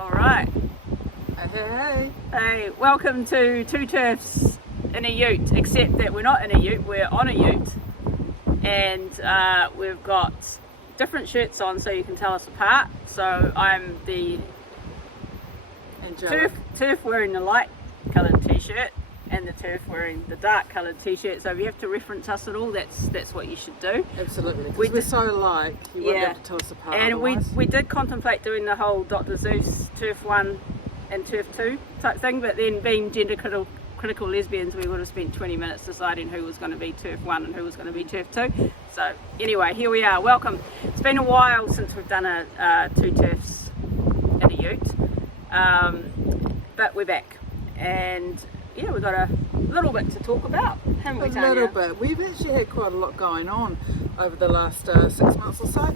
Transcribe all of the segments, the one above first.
All right. Hey. Hey, welcome to Two TERFs in a ute, except that we're not in a ute, we're on a ute. And we've got different shirts on so you can tell us apart. So I'm the TERF wearing the light coloured t-shirt and the TERF wearing the dark coloured t-shirt. So if you have to reference us at all, that's what you should do. Absolutely, because we're so alike, you won't be able to tell us apart. And otherwise. we did contemplate doing the whole Dr. Zeus TERF 1 and TERF 2 type thing, but then being gender critical lesbians, we would have spent 20 minutes deciding who was going to be TERF 1 and who was going to be TERF 2. So anyway, here we are, welcome. It's been a while since we've done two TERFs in a ute, but we're back. And yeah, we've got a little bit to talk about, haven't we, Tanya? A little bit. We've actually had quite a lot going on over the last 6 months or so.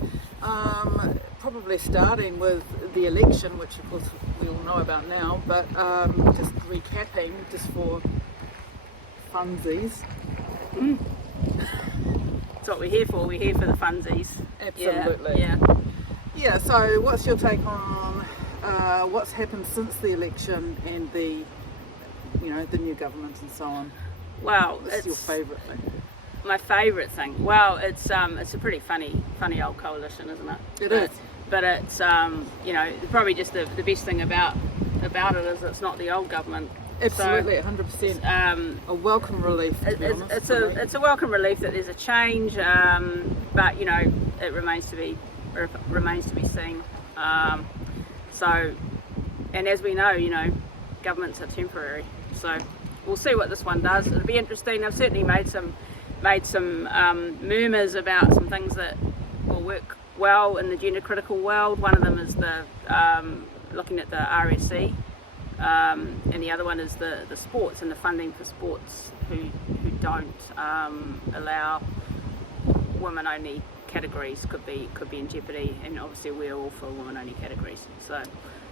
Probably starting with the election, which of course we all know about now, but just recapping, just for funsies. That's what we're here for. We're here for the funsies. Absolutely. Yeah. So what's your take on what's happened since the election and the new government and so on? Well, what's your favourite thing? My favourite thing. Well, it's a pretty funny old coalition, isn't it? It is. But it's probably just the best thing about it is it's not the old government. Absolutely, 100%. A welcome relief. To be honest, it's a welcome relief that there's a change, but it remains to be seen. And as we know, governments are temporary. So we'll see what this one does. It'll be interesting. I've certainly made some murmurs about some things that will work well in the gender critical world. One of them is the looking at the RSE, and the other one is the sports and the funding for sports who don't allow women only categories could be in jeopardy, and obviously we're all for women only categories. So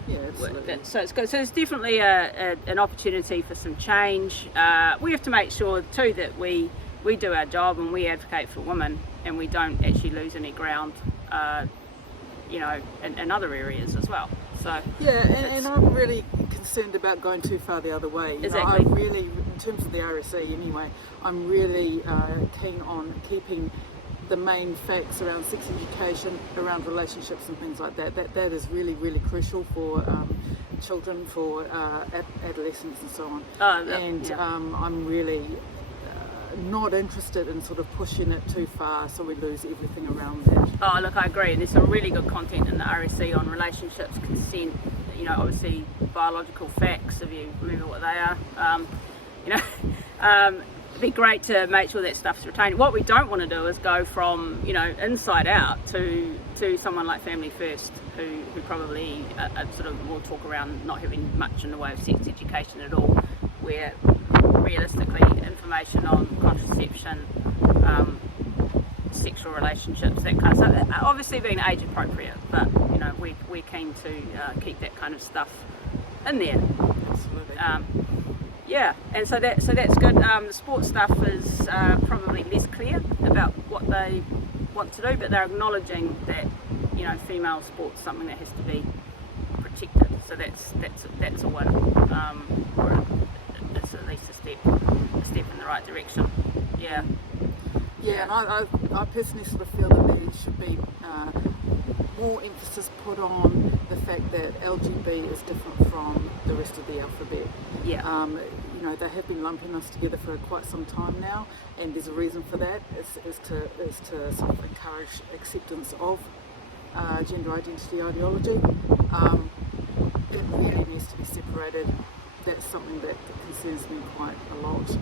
yeah, absolutely. So it's good. So it's definitely an opportunity for some change. We have to make sure too that we do our job and we advocate for women, and we don't actually lose any ground, in other areas as well. So yeah, and I'm really concerned about going too far the other way. Exactly. I'm really, in terms of the RSE anyway, I'm really keen on keeping the main facts around sex education, around relationships and things like that. That is really, really crucial for children, for adolescents and so on. I'm really not interested in sort of pushing it too far so we lose everything around that. Oh, look, I agree. There's some really good content in the RSC on relationships, consent, obviously biological facts, if you remember what they are. It'd be great to make sure that stuff's retained. What we don't want to do is go from, inside out to someone like Family First, who probably sort of will talk around not having much in the way of sex education at all, where realistically information on contraception, sexual relationships, that kind of stuff, obviously being age appropriate, but we're keen to keep that kind of stuff in there. Absolutely. And so that's good. The sports stuff is probably less clear about what they want to do, but they're acknowledging that female sports is something that has to be protected. So that's a win. Or it's at least a step in the right direction. Yeah, and I personally sort of feel that there should be more emphasis put on the fact that LGB is different from the rest of the alphabet. Yeah. They have been lumping us together for quite some time now, and there's a reason for that. Is to sort of encourage acceptance of gender identity ideology. It really needs to be separated. That's something that concerns me quite a lot.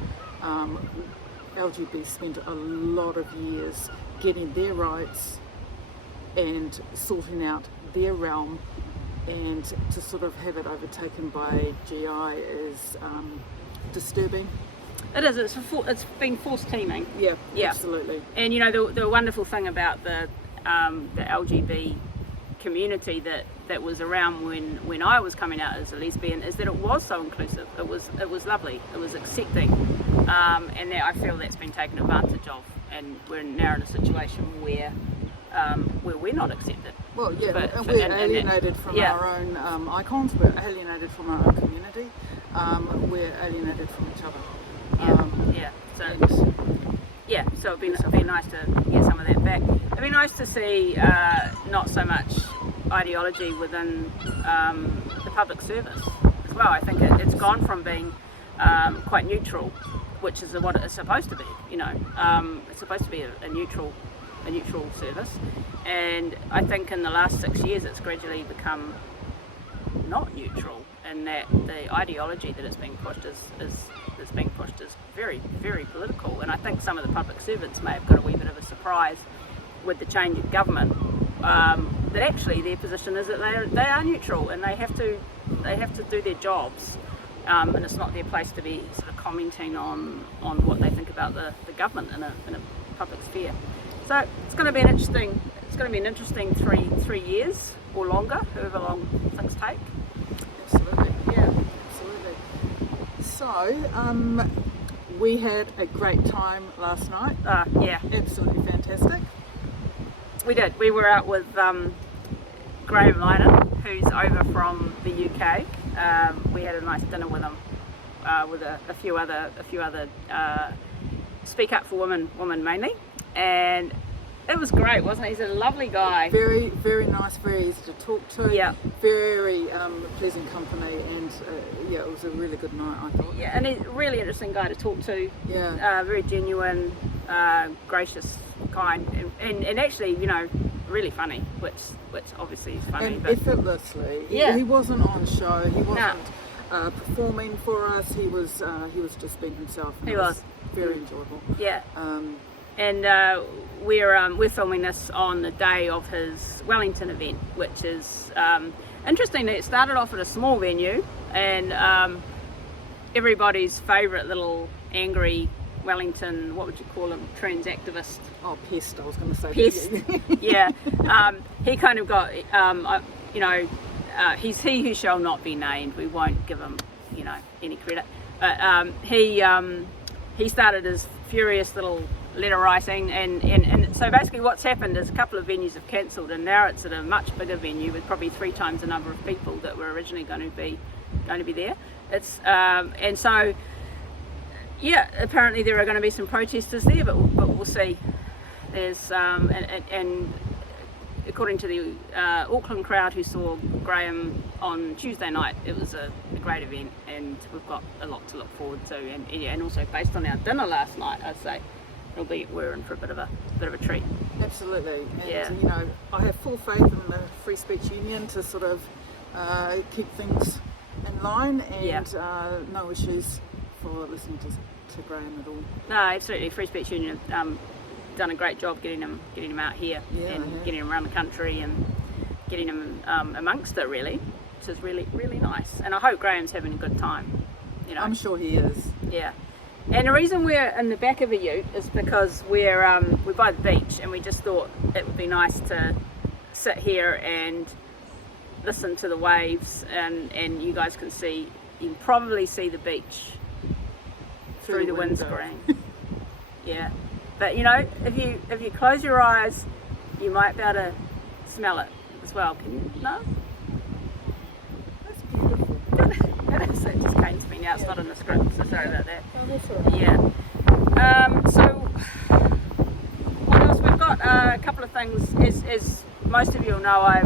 LGB spent a lot of years getting their rights and sorting out their realm, and to sort of have it overtaken by GI is disturbing. It is. It's been forced teaming. Yeah, absolutely. And the wonderful thing about the LGB community that was around when I was coming out as a lesbian is that it was so inclusive. It was lovely. It was accepting, and I feel that's been taken advantage of. And we're now in a situation where where we're not accepted. Well, yeah, But and for- we're and- alienated from yeah. our own icons, we're alienated from our own community, we're alienated from each other. Yeah. So And yeah, so it'd be nice to get some of that back. It'd be nice to see not so much ideology within the public service as well. I think it's gone from being quite neutral, which is what it's supposed to be. You know, it's supposed to be a neutral service, and I think in the last 6 years it's gradually become not neutral, and that the ideology that is being pushed is very, very political. And I think some of the public servants may have got a wee bit of a surprise with the change of government, that actually their position is that they are neutral and they have to do their jobs, and it's not their place to be sort of commenting on what they think about the government in a public sphere. So it's going to be an interesting 3 years or longer, however long things take. absolutely, Yeah. absolutely. So, we had a great time last night. Yeah, Absolutely fantastic. we did. We were out with Graham Linen, who's over from the UK. We had a nice dinner with him, with a few other Speak Up for Women mainly, and it was great, wasn't it? He's a lovely guy. Very, very nice, very easy to talk to. Yeah. Very pleasant company, and yeah, it was a really good night, I thought. Yeah, and he's a really interesting guy to talk to. Yeah. Very genuine, gracious, kind, and actually, you know, really funny, which obviously is funny. And but effortlessly. Yeah. He wasn't on show. He wasn't No. performing for us. He was just being himself. And He it was. very enjoyable. yeah. Um, And we're filming this on the day of his Wellington event, which is interesting. It started off at a small venue, and everybody's favourite little angry Wellington, what would you call him, trans activist. oh, pest! I was going to say. Pest. Yeah. He kind of got, he's he who shall not be named. We won't give him, any credit. But he started his furious little letter writing, and so basically what's happened is a couple of venues have cancelled, and now it's at a much bigger venue with probably 3 times the number of people that were originally going to be there. It's and so yeah, apparently there are going to be some protesters there, but we'll see. There's and according to the Auckland crowd who saw Graham on Tuesday night, it was a great event, and we've got a lot to look forward to, and also based on our dinner last night, I'd say we're in for a bit of a treat. Absolutely. And Yeah. I have full faith in the Free Speech Union to sort of keep things in line, and Yeah. no issues for listening to Graham at all. No, absolutely. Free Speech Union done a great job getting him out here, Yeah, and yeah. getting him around the country and getting him amongst it, really, which is really, really nice. And I hope Graham's having a good time. I'm sure he is. Yeah. And the reason we're in the back of a ute is because we're by the beach, and we just thought it would be nice to sit here and listen to the waves, and you guys can probably see the beach through the window. windscreen. Yeah. But if you close your eyes, you might be able to smell it as well. Can you? No? That's beautiful. It just came to me now. It's not in the script, so sorry about that. Oh, that's all right. Yeah. So what else? We've got a couple of things. As most of you will know, I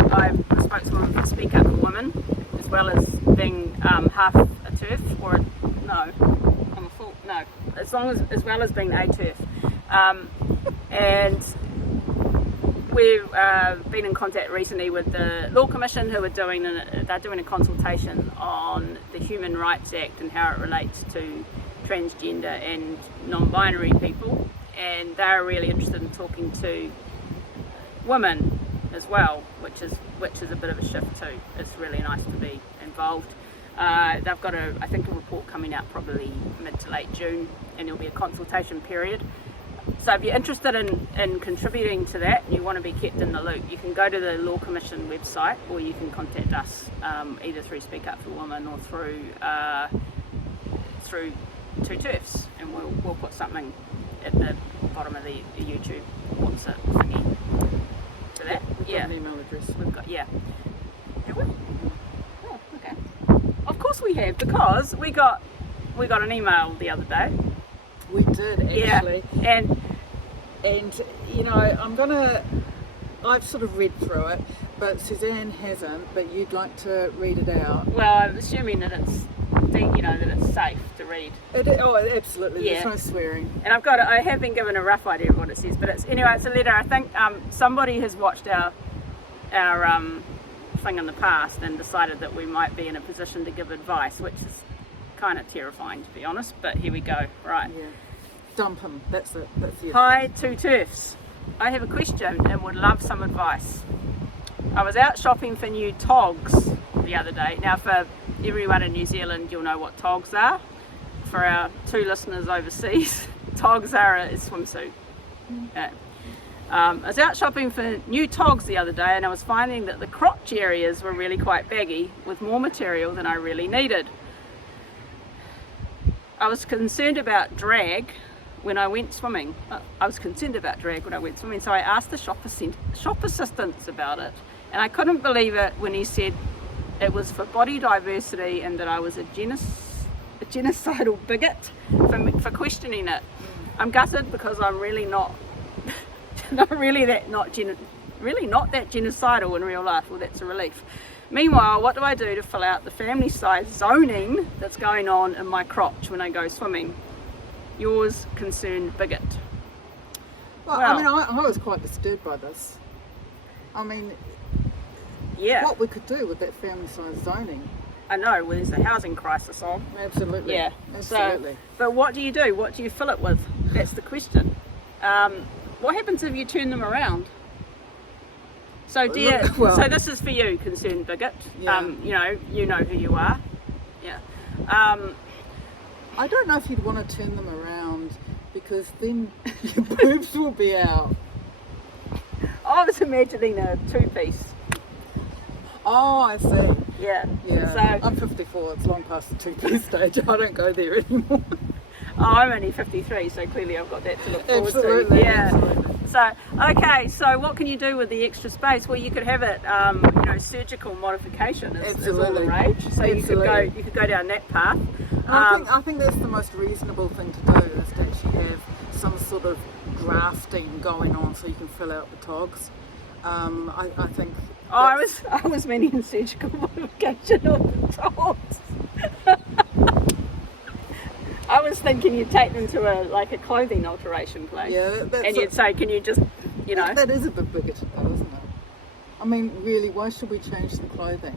spoke to someone from Speak Up for Women, as well as being half a TERF, or no, I'm a full no. As well as being a TERF, and we've been in contact recently with the Law Commission, who are doing a consultation on the Human Rights Act and how it relates to transgender and non-binary people, and they're really interested in talking to women as well, which is a bit of a shift too. It's really nice to be involved. They've got a report coming out probably mid to late June, and there'll be a consultation period. So if you're interested in contributing to that and you want to be kept in the loop, you can go to the Law Commission website, or you can contact us either through Speak Up for Women or through Two TERFs, and we'll put something at the bottom of the YouTube what's it thingy. We've got Yeah. an email address. We've got, yeah. Have we? Oh, okay. Of course we have, because we got an email the other day. We did actually. Yeah. And I've sort of read through it, but Suzanne hasn't, but you'd like to read it out. Well, I'm assuming that it's safe to read. Absolutely. Yeah. There's no swearing. And I have been given a rough idea of what it says, but it's a letter. I think somebody has watched our thing in the past and decided that we might be in a position to give advice, which is kind of terrifying, to be honest. But here we go. Right. Yeah. Dump him. That's it. That's the Hi, two TERFs. I have a question and would love some advice. I was out shopping for new togs the other day. Now, for everyone in New Zealand, you'll know what togs are. For our 2 listeners overseas, togs are a swimsuit. Yeah. I was out shopping for new togs the other day, and I was finding that the crotch areas were really quite baggy, with more material than I really needed. I was concerned about drag when I went swimming. So I asked the shop assistants about it, and I couldn't believe it when he said it was for body diversity and that I was a genocidal bigot for questioning it. I'm gutted, because I'm really not not that genocidal in real life. Well, that's a relief. Meanwhile, what do I do to fill out the family size zoning that's going on in my crotch when I go swimming? Yours, concerned bigot. Well, Well- I mean, I was quite disturbed by this. I mean, Yeah, what we could do with that family size zoning. I know. Well, there's a housing crisis on. Absolutely. Yeah, Absolutely. So, but what do you do? What do you fill it with? That's the question. What happens if you turn them around? So, dear, well- so this is for you, concerned bigot. Yeah. You know who you are. Yeah. I don't know if you'd want to turn them around, because then your boobs will be out. I was imagining a 2-piece. Oh, I see. Yeah. Yeah. So, I'm 54. It's long past the 2-piece stage. I don't go there anymore. I'm only 53, so clearly I've got that to look forward Absolutely. to. Yeah. Absolutely. So, okay, so what can you do with the extra space? Well, you could have it, surgical modification is all the Absolutely. rage. So Absolutely. you could go down that path. I think that's the most reasonable thing to do, is to actually have some sort of grafting going on so you can fill out the togs. I think. I was meaning surgical modification of the tops. I was thinking you'd take them to a clothing alteration place. Yeah, and you'd say, can you just, That is a bit bigoted, though, isn't it? I mean, really, why should we change the clothing?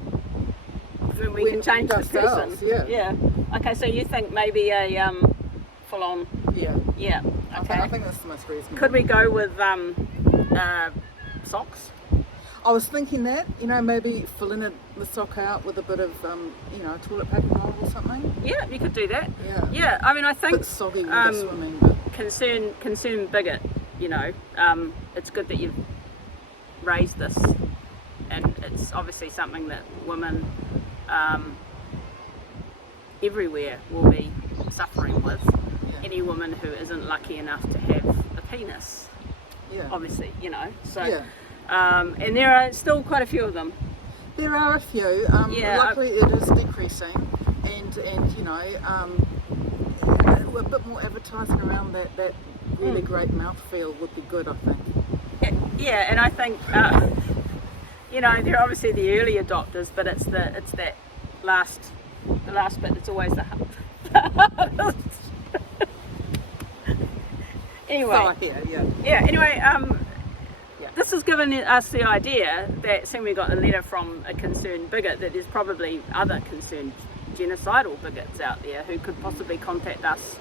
when we can change the person. ourselves, yeah. Okay, so you think maybe a full on. Yeah. Yeah. Okay. I think that's the most reasonable. Could we go with socks? I was thinking that, maybe filling the sock out with a bit of, toilet paper roll or something. Yeah, you could do that. Yeah. Yeah, I mean, I A think bit soggy with the swimming, but concern bigot. It's good that you've raised this, and it's obviously something that women everywhere will be suffering with. yeah. Any woman who isn't lucky enough to have a penis, Yeah. obviously, So. Yeah. And there are still quite a few of them. There are a few. Yeah, luckily, it is decreasing, and a bit more advertising around that really great mouthfeel would be good, I think. Yeah, and I think they're obviously the early adopters, but it's the last bit that's always the hardest. Anyway. So I hear, yeah. Yeah. Anyway, this has given us the idea that, seeing we got a letter from a concerned bigot, that there's probably other concerned genocidal bigots out there who could possibly contact us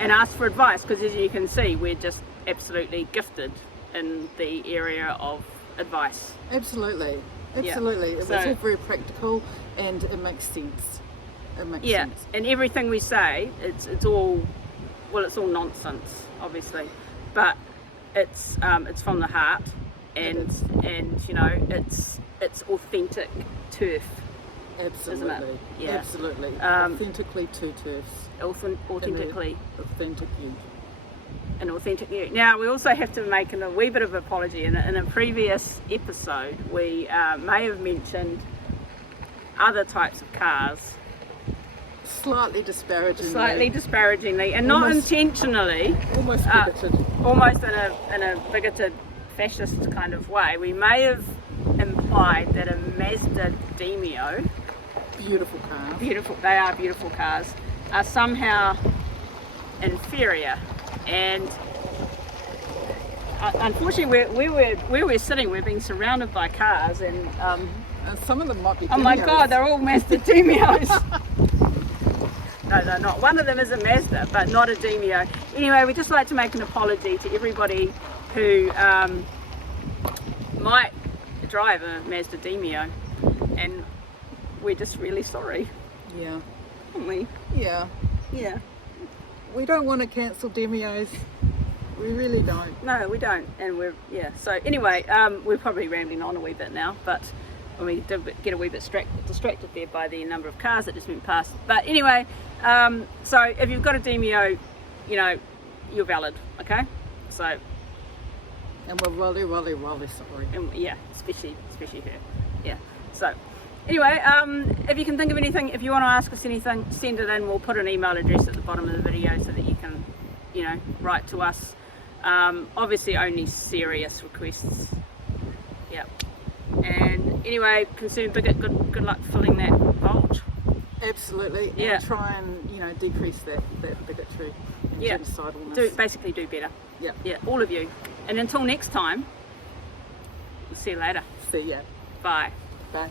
and ask for advice, because as you can see, we're just absolutely gifted in the area of advice. Absolutely. Yeah. It's So- all very practical, and it makes sense. Yeah, and everything we say, it's all nonsense, obviously, but it's from the heart, and it's authentic TERF. Absolutely. isn't it? Yeah. Absolutely. Um, Authentically two TERFs. Authentically. Authentic you. an authentic you. Now we also have to make a wee bit of apology. In a previous episode we may have mentioned other types of cars Slightly disparagingly, and not intentionally, almost bigoted. almost in a bigoted fascist kind of way. We may have implied that a Mazda Demio, Beautiful car. they are beautiful cars, are somehow inferior. And unfortunately where we're sitting, we're being surrounded by cars, and And some of them might be oh my Demios. god, they're all Mazda Demios. No, they're not. One of them is a Mazda, but not a Demio. Anyway, we'd just like to make an apology to everybody who might drive a Mazda Demio, and we're just really sorry, Yeah. aren't we? Yeah. Yeah. We don't want to cancel Demios. We really don't. No, we don't, and so anyway, we're probably rambling on a wee bit now, but we did get a wee bit distracted there by the number of cars that just went past. But anyway, so if you've got a Demio, you know, you're valid, okay? So, And we're really sorry. and yeah, especially her, yeah. So anyway, if you can think of anything, if you want to ask us anything, send it in. We'll put an email address at the bottom of the video so that you can, you know, write to us. Obviously only serious requests. Yeah. And anyway, Concerned Bigot, good luck filling that bulge. Absolutely. Yeah. And try and, you know, decrease that bigotry and Yeah. genocidalness. Basically do better. Yeah. Yeah, all of you. And until next time, we'll see you later. See ya. Bye. Bye.